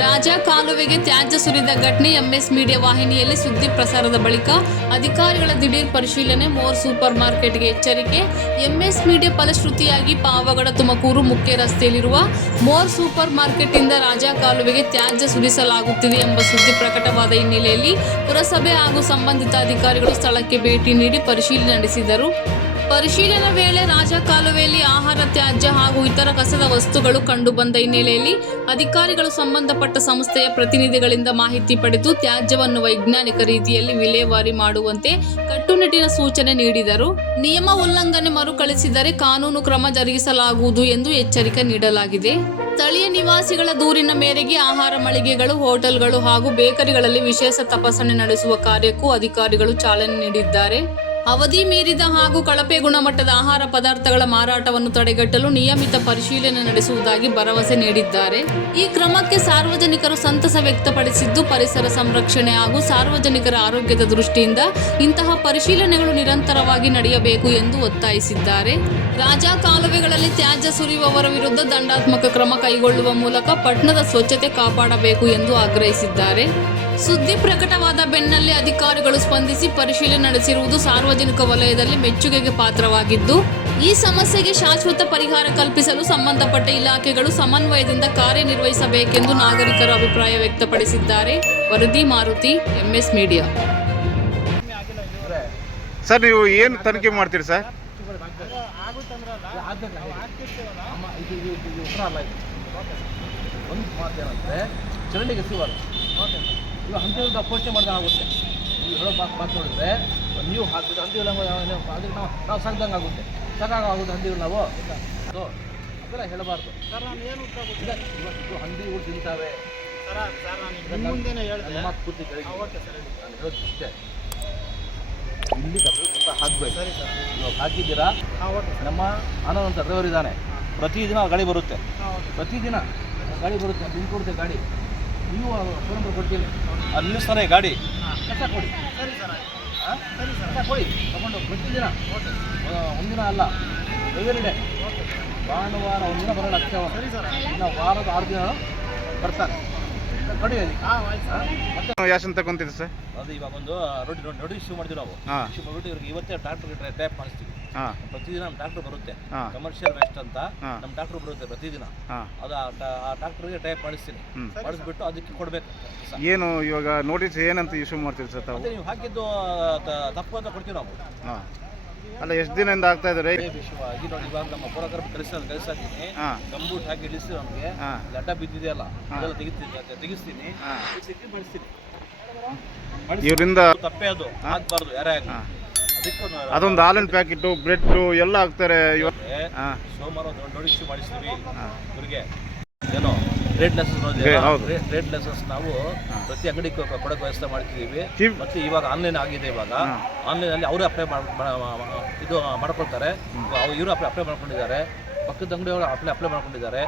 ರಾಜ ಕಾಲುವೆಗೆ ತ್ಯಾಜ್ಯ ಸುರಿದ ಘಟನೆ ಎಂಎಸ್ ಮೀಡಿಯಾ ವಾಹಿನಿಯಲ್ಲಿ ಸುದ್ದಿ ಪ್ರಸಾರದ ಬಳಿಕ ಅಧಿಕಾರಿಗಳ ದಿಢೀರ್ ಪರಿಶೀಲನೆ. ಮೋರ್ ಸೂಪರ್ ಮಾರ್ಕೆಟ್ಗೆ ಎಚ್ಚರಿಕೆ. ಎಂಎಸ್ ಮೀಡಿಯಾ ಫಲಶ್ರುತಿಯಾಗಿ ಪಾವಗಡ ತುಮಕೂರು ಮುಖ್ಯ ರಸ್ತೆಯಲ್ಲಿರುವ ಮೋರ್ ಸೂಪರ್ ಮಾರ್ಕೆಟ್ ಇಂದ ರಾಜ ಕಾಲುವೆಗೆ ತ್ಯಾಜ್ಯ ಸುರಿಸಲಾಗುತ್ತಿದೆ ಎಂಬ ಸುದ್ದಿ ಪ್ರಕಟವಾದ ಹಿನ್ನೆಲೆಯಲ್ಲಿ ಪುರಸಭೆ ಹಾಗೂ ಸಂಬಂಧಿತ ಅಧಿಕಾರಿಗಳು ಸ್ಥಳಕ್ಕೆ ಭೇಟಿ ನೀಡಿ ಪರಿಶೀಲನೆ ನಡೆಸಿದರು. ಪರಿಶೀಲನೆ ವೇಳೆ ರಾಜ ಕಾಲುವೆಯಲ್ಲಿ ಆಹಾರ ತ್ಯಾಜ್ಯ ಹಾಗೂ ಇತರ ಕಸದ ವಸ್ತುಗಳು ಕಂಡುಬಂದ ಹಿನ್ನೆಲೆಯಲ್ಲಿ ಅಧಿಕಾರಿಗಳು ಸಂಬಂಧಪಟ್ಟ ಸಂಸ್ಥೆಯ ಪ್ರತಿನಿಧಿಗಳಿಂದ ಮಾಹಿತಿ ಪಡೆದು ತ್ಯಾಜ್ಯವನ್ನು ವೈಜ್ಞಾನಿಕ ರೀತಿಯಲ್ಲಿ ವಿಲೇವಾರಿ ಮಾಡುವಂತೆ ಕಟ್ಟುನಿಟ್ಟಿನ ಸೂಚನೆ ನೀಡಿದರು. ನಿಯಮ ಉಲ್ಲಂಘನೆ ಮರುಕಳಿಸಿದರೆ ಕಾನೂನು ಕ್ರಮ ಜರುಗಿಸಲಾಗುವುದು ಎಂದು ಎಚ್ಚರಿಕೆ ನೀಡಲಾಗಿದೆ. ಸ್ಥಳೀಯ ನಿವಾಸಿಗಳ ದೂರಿನ ಮೇರೆಗೆ ಆಹಾರ ಮಳಿಗೆಗಳು, ಹೋಟೆಲ್ಗಳು ಹಾಗೂ ಬೇಕರಿಗಳಲ್ಲಿ ವಿಶೇಷ ತಪಾಸಣೆ ನಡೆಸುವ ಕಾರ್ಯಕ್ಕೂ ಅಧಿಕಾರಿಗಳು ಚಾಲನೆ ನೀಡಿದ್ದಾರೆ. ಅವಧಿ ಮೀರಿದ ಹಾಗೂ ಕಳಪೆ ಗುಣಮಟ್ಟದ ಆಹಾರ ಪದಾರ್ಥಗಳ ಮಾರಾಟವನ್ನು ತಡೆಗಟ್ಟಲು ನಿಯಮಿತ ಪರಿಶೀಲನೆ ನಡೆಸುವುದಾಗಿ ಭರವಸೆ ನೀಡಿದ್ದಾರೆ. ಈ ಕ್ರಮಕ್ಕೆ ಸಾರ್ವಜನಿಕರು ಸಂತಸ ವ್ಯಕ್ತಪಡಿಸಿದ್ದು, ಪರಿಸರ ಸಂರಕ್ಷಣೆ ಹಾಗೂ ಸಾರ್ವಜನಿಕರ ಆರೋಗ್ಯದ ದೃಷ್ಟಿಯಿಂದ ಇಂತಹ ಪರಿಶೀಲನೆಗಳು ನಿರಂತರವಾಗಿ ನಡೆಯಬೇಕು ಎಂದು ಒತ್ತಾಯಿಸಿದ್ದಾರೆ. ರಾಜ ಕಾಲುವೆಗಳಲ್ಲಿ ತ್ಯಾಜ್ಯ ಸುರಿಯುವವರ ವಿರುದ್ಧ ದಂಡಾತ್ಮಕ ಕ್ರಮ ಕೈಗೊಳ್ಳುವ ಮೂಲಕ ಪಟ್ಟಣದ ಸ್ವಚ್ಛತೆ ಕಾಪಾಡಬೇಕು ಎಂದು ಆಗ್ರಹಿಸಿದ್ದಾರೆ. ಸುದ್ದಿ ಪ್ರಕಟವಾದ ಬೆನ್ನಲ್ಲೇ ಅಧಿಕಾರಿಗಳು ಸ್ಪಂದಿಸಿ ಪರಿಶೀಲನೆ ನಡೆಸಿರುವುದು ಸಾರ್ವಜನಿಕ ವಲಯದಲ್ಲಿ ಮೆಚ್ಚುಗೆಗೆ ಪಾತ್ರವಾಗಿದ್ದು, ಈ ಸಮಸ್ಯೆಗೆ ಶಾಶ್ವತ ಪರಿಹಾರ ಕಲ್ಪಿಸಲು ಸಂಬಂಧಪಟ್ಟ ಇಲಾಖೆಗಳು ಸಮನ್ವಯದಿಂದ ಕಾರ್ಯನಿರ್ವಹಿಸಬೇಕೆಂದು ನಾಗರಿಕರು ಅಭಿಪ್ರಾಯ ವ್ಯಕ್ತಪಡಿಸಿದ್ದಾರೆ. ವರದಿ ಮಾರುತಿ, ಎಂಎಸ್ ಮೀಡಿಯಾ. ಸರ್, ನೀವು ಏನು ತನಿಖೆ ಮಾಡ್ತೀರಿ ಸರ್? ಒಂದು ಮಾತೇನಂದರೆ ಚರಂಡಿಗೆ ಸಿಗಲ್ಲ. ಇವಾಗ ಹಂತದಿಂದ ಅಪೋಷಣೆ ಮಾಡಿದಂಗೆ ಆಗುತ್ತೆ. ನೀವು ಹೇಳೋ ಮಾತು ನೋಡಿದ್ರೆ ನೀವು ಹಾಕಿದ್ರೆ ಹಂದಿಗಳು ಅದಕ್ಕೆ ನಾವು ಸಾಕ್ದಂಗೆ ಆಗುತ್ತೆ. ಸಾಕಾಗುತ್ತೆ ಹಂದಿಗಳು ನಾವು ಅದು ಅದೆಲ್ಲ ಹೇಳಬಾರ್ದು ಸರ್. ನಾನು ಏನು ಇವತ್ತು ಹಂದಿಗಳು ತಿಂತಾವೆ ಮಾತು ಪೂರ್ತಿ ಕೇಳಿ ನಾನು ಹೇಳೋದು ಇಷ್ಟೇ. ಇಲ್ಲಿ ಸ್ವಲ್ಪ ಹಾಕಬೇಕು. ಇವಾಗ ಹಾಕಿದ್ದೀರಾ? ನಮ್ಮ ಆನಂದ್ ಅಂತ ಡ್ರೈವರ್ ಇದ್ದಾನೆ, ಪ್ರತಿದಿನ ಗಾಡಿ ಬರುತ್ತೆ. ಪ್ರತಿದಿನ ಗಾಡಿ ಬರುತ್ತೆ, ಬಿಲ್ ಕೊಡುತ್ತೆ ಗಾಡಿ. ನೀವು ಫೋನ್ ನಂಬರ್ ಕೊಡ್ತೀನಿ, ಅಲ್ಲಿ ನಿಲ್ಲಿಸ್ತಾರೆ ಗಾಡಿ. ಕಸ ಕೊಡಿ, ಕಸ ಕೊಡಿ ತಗೊಂಡು ಪ್ರತಿದಿನ. ಒಂದಿನ ಅಲ್ಲ, ಎವ್ರಿಡೇ. ಭಾನುವಾರ ಒಂದಿನ ಬರೋಲ್ಲ ಅಕ್ಷಯ, ಇನ್ನು ವಾರದ 6 ದಿನ ಬರ್ತಾರೆ. ಕಡಿಯಲ್ಲಿ ಮತ್ತೆ ಯಾಶನ್ ತಗೊಂತಿದ್ದೆ ಸರ್? ಅದು ಇವಾಗ ಒಂದು ನೋಟಿಸ್ ಇಶ್ಯೂ ಮಾಡ್ತೀವಿ ನಾವು. ಇಶ್ಯೂ ಮಾಡಿಬಿಟ್ಟು ಇವ್ರಿಗೆ ಇವತ್ತೇ ಟ್ರಾಕ್ಟರ್ ಟೈಪ್ ಮಾಡಿಸ್ತೀವಿ. ಪ್ರತಿದಿನ ನಮ್ಮ ಟ್ರಾಕ್ಟರ್ ಬರುತ್ತೆ, ಕಮರ್ಷಿಯಲ್ ವೇಸ್ಟ್ ಅಂತ ನಮ್ಮ ಟ್ರಾಕ್ಟರ್ ಬರುತ್ತೆ ಪ್ರತಿದಿನ. ಅದು ಆ ಟ್ರಾಕ್ಟರ್ಗೆ ಟೈಪ್ ಮಾಡಿಸ್ತೀನಿ, ಮಾಡಿಸ್ಬಿಟ್ಟು ಅದಕ್ಕೆ ಕೊಡಬೇಕು. ಏನು ಇವಾಗ ನೋಟಿಸ್ ಏನಂತ ಇಶ್ಯೂ ಮಾಡ್ತೀರಿ ಸರ್ ತಾವು? ನೀವು ಹಾಕಿದ್ದು ತಪ್ಪು ಅಂತ ಕೊಡ್ತೀವಿ ನಾವು. ಅಲ್ಲ, ಎಷ್ಟು ದಿನದಿಂದ ಆಗ್ತಾ ಇದ್ದಾರೆ ವಿಷಯವಾಗಿ ನೋಡಿ. ಇವಾಗ ನಮ್ಮ ಪುರಕರ ಕಳಿಸ್ತೀನಿ, ಗಂಬೂಟ್ ಹಾಕಿ ಇಳಿಸ್ತೀವಿ. ನಮಗೆ ಅಡ್ಡ ಬಿದ್ದಿದೆಯಲ್ಲ ಅದೆಲ್ಲ ತೆಗಿಸ್ತೀನಿ, ಮಾಡಿಸ್ತೀನಿ. ಇವರಿಂದ ತಪ್ಪೇ ಅದು ಆಗ್ಬಾರ್ದು ಯಾರೇ ಆಗಿ. ಅದೊಂದು ಹಾಲಿನ ಪ್ಯಾಕೆಟು, ಬ್ರೆಡ್ ಎಲ್ಲ ಹಾಕ್ತಾರೆ. ಸೋಮವಾರ ನೋಡಿ ಇಶ್ಯೂ ಮಾಡಿಸ್ತೀವಿ ಇವ್ರಿಗೆ. ಏನೋ ಟ್ರೇಡ್ ಲೈಸೆನ್ಸ್ ನಾವು ಪ್ರತಿ ಅಂಗಡಿಗೆ ಕೊಡೋಕೆ ವ್ಯವಸ್ಥೆ ಮಾಡ್ತಿದ್ದೀವಿ. ಮತ್ತು ಇವಾಗ ಆನ್ಲೈನ್ ಆಗಿದೆ. ಇವಾಗ ಆನ್ಲೈನಲ್ಲಿ ಅವರೇ ಅಪ್ಲೈ ಇದು ಮಾಡ್ಕೊಳ್ತಾರೆ. ಇವರು ಅಪ್ಲೈ ಮಾಡ್ಕೊಂಡಿದ್ದಾರೆ, ಪಕ್ಕದ ಅಂಗಡಿಯವರು ಅಪ್ಲೈ ಮಾಡ್ಕೊಂಡಿದ್ದಾರೆ.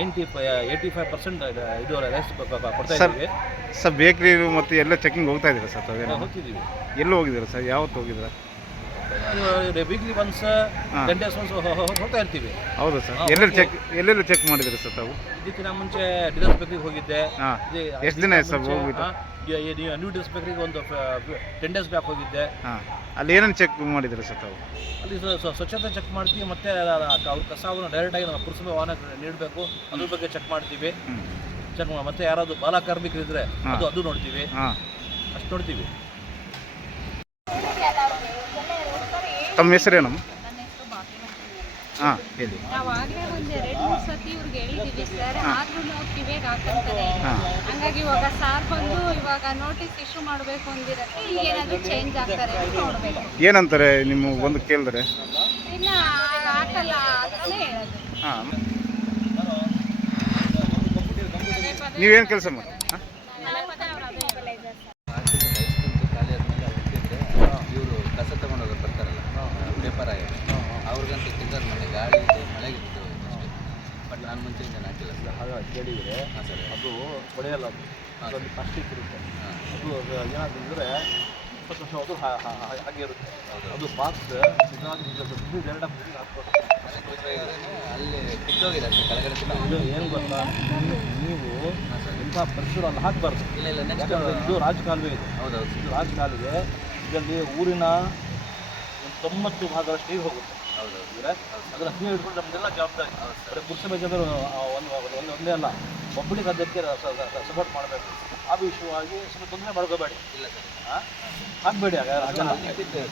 85% ಇದು ಲೈಸೆನ್ಸ್ ಕೊಡ್ತಾ ಇದ್ದೀವಿ ಸರ್. ಬೇಕ್ರಿ ಮತ್ತು ಎಲ್ಲ ಚೆಕಿಂಗ್ ಹೋಗ್ತಾ ಇದ್ದೀರಾ ಸರ್? ಹೋಗ್ತಿದ್ದೀವಿ. ಎಲ್ಲಿ ಹೋಗಿದ್ದೀರಾ ಸರ್? ಯಾವತ್ತು ಹೋಗಿದ್ದೀರಾ? ವೀಕ್ಲಿ ಒನ್ಸ್ 10 days ಒನ್ಸ್ ಹೋಗ್ತಾ ಇರ್ತೀವಿ. ಹೌದು ಸರ್. ಎಲ್ಲೆಲ್ಲಿ ಚೆಕ್ ಮಾಡಿದ್ದೀರಾ ಸರ್ ತಾವು? ಇದಕ್ಕಿಂತ ಮುಂಚೆ ಡಿಲರ್ಸ್ ಬೇಕ್ರಿಗೆ ಹೋಗಿದ್ದೆ. ಎಷ್ಟು ದಿನ ಆಯ್ತು ಸರ್ ಹೋಗ್ಬಿಟ್ಟು? ನ್ಯೂ ಡಿಲರ್ಸ್ ಬೇಕ್ರಿಗೆ ಒಂದು 10 days ಬ್ಯಾಕ್ ಹೋಗಿದ್ದೆ. ಅಲ್ಲಿ ಏನೇನು ಚೆಕ್ ಮಾಡಿದ್ದೀರಾ ಸರ್ ತಾವು? ಅಲ್ಲಿ ಸ್ವಚ್ಛತೆ ಚೆಕ್ ಮಾಡ್ತೀವಿ. ಮತ್ತು ಅವ್ರ ಕಸವನ್ನು ಡೈರೆಕ್ಟಾಗಿ ನಮ್ಮ ಪುರಸಭೆ ವಾಹನಕ್ಕೆ ನೀಡಬೇಕು, ಅದ್ರ ಬಗ್ಗೆ ಚೆಕ್ ಮಾಡ್ತೀವಿ. ಚೆಕ್ ಮತ್ತೆ ಯಾರಾದರೂ ಬಾಲ ಕಾರ್ಮಿಕರಿದ್ದರೆ ಅದು ನೋಡ್ತೀವಿ. ಅಷ್ಟು ನೋಡ್ತೀವಿ. ತಮ್ಮ ಹೆಸರೇನು? ಹಾಂ, ಹೇಳಿ. ನಾವಾಗಲೇ ಒಂದು 2-3 ಸತಿ ಇವ್ರಿಗೆ ಹೇಳಿದ್ದೀವಿ ಸರ್, ಆದ್ರೂ ಕಿವಿಗೆ ಹಾಕಂತಾರೆ. ಹಂಗಾಗಿ ಇವಾಗ ಸಾರ್ ಬಂದು ಇವಾಗ ನೋಟಿಸ್ ಇಶ್ಯೂ ಮಾಡಬೇಕು ಅಂದಿರಕ್ಕೆ ಈಗ ಏನಾದರೂ ಚೇಂಜ್ ಆಗ್ತಾರೆ ಅಂತ ನೋಡಬೇಕು. ಏನಂತಾರೆ ನಿಮ್ಮ ಒಂದು ಕೇಳಿದ್ರೆ? ಇಲ್ಲ ಹಾಕಲ್ಲ ಅಂತಾನೆ ಹೇಳೋದು. ಹಾಂ, ನೀವೇನು ಕೆಲಸ ಮಾಡಿ? ಇವರು ಕಸ ತಗೊಂಡೋಗಿ ಬರ್ತಾರಲ್ಲ, ಪೇಪರ್ ಆಗಿ ಅವ್ರಿಗಂತೂ ತಿಂಗಳು ಮನೆ ಗಾಳಿ ಇದೆ, ಮಳೆಗೆ ಬಿದ್ದು ಅಷ್ಟೇ. ಬಟ್ ನಾನು ಮುಂಚೆಯಿಂದ ಹಾಕಿಲ್ಲ ಸರ್. ಹಾಗೆ ಕೇಳಿದರೆ ಹಾಂ ಸರ್, ಅದು ಹೊಡೆಯಲ್ಲ. ಅದು ಪ್ಲಾಸ್ಟಿಕ್ ಇರುತ್ತೆ. ಅದು ಏನಾದ್ರೆ 20 ವರ್ಷ ಅದು ಹಾಗೆ ಇರುತ್ತೆ. ಅದು ಬಾಕ್ಸ್ ಅಲ್ಲಿ ಕಿತ್ತೋಗಿದೆ ಅಷ್ಟೇ ಕೆಳಗಡೆ. ಇದು ಏನು ಗೊತ್ತಾ, ನೀವು ಇಂಥ ಪರಿಸರ ಅಲ್ಲಿ ಹಾಕಬಾರ್ದು. ಇಲ್ಲ ನೆಕ್ಸ್ಟ್ ಯಾಕಂದರೆ ಇದು ರಾಜಕಾಲುವೆ ಇದು. ಹೌದೌದು ಇದು ರಾಜಕಾಲುವೆ. ಇದರಲ್ಲಿ ಊರಿನ 90 ಭಾಗದಷ್ಟು ನೀರು ಹೋಗುತ್ತೆ. ಹೌದೌದು ಅಂದರೆ ಅದನ್ನು ನೀರು ಹಿಡ್ಕೊಂಡು ನಮ್ಮದೆಲ್ಲ ಜವಾಬ್ದಾರಿ. ಬರೀ ಪುರಸಭೆ ಜವಾಬ್ದಾರಿ ಒಂದೇ ಅಲ್ಲ, ಒಬ್ಬಳಿಗೆ ಅದಕ್ಕೆ ಸಪೋರ್ಟ್ ಮಾಡಬೇಕು. ಆ ವಿಷಯವಾಗಿ ಸ್ವಲ್ಪ ತೊಂದರೆ ಮಾಡ್ಕೋಬೇಡಿ. ಇಲ್ಲ ಸರ್ ಹಾಕಬೇಡಿ. ಹಾಗಲ್ಲ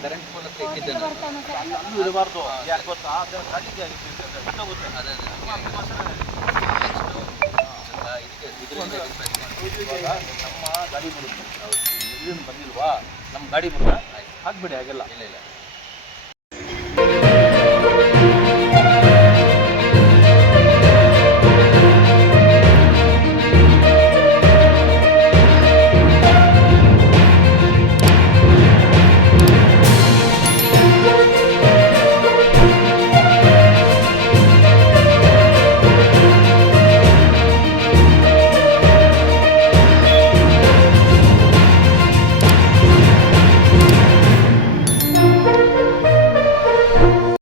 ಕರೆಂಟ್ ಫೋನ್ ಹತ್ರ ಇಟ್ಟಿದ್ದೇನೆ. ಅಲ್ಲೂ ಇರಬಾರ್ದು. ಯಾಕೆ ಗೊತ್ತಾ, ಅದರ ಗಾಳಿಗೆ ಬಿಟ್ಟೋಗುತ್ತೆ. ಅದೇ ಇದರಿಂದ ರಿಕ್ವೆಸ್ಟ್ ಮಾಡಿ. ಇವಾಗ ನಮ್ಮ ಗಾಡಿ ಬರುತ್ತೆ, ಇಲ್ಲಿಂದ ಬಂದಿಲ್ವಾ, ನಮ್ಮ ಗಾಡಿ ಬರುತ್ತೆ, ಹಾಕ್ಬೇಡಿ. ಹಾಗೆಲ್ಲ ಇಲ್ಲ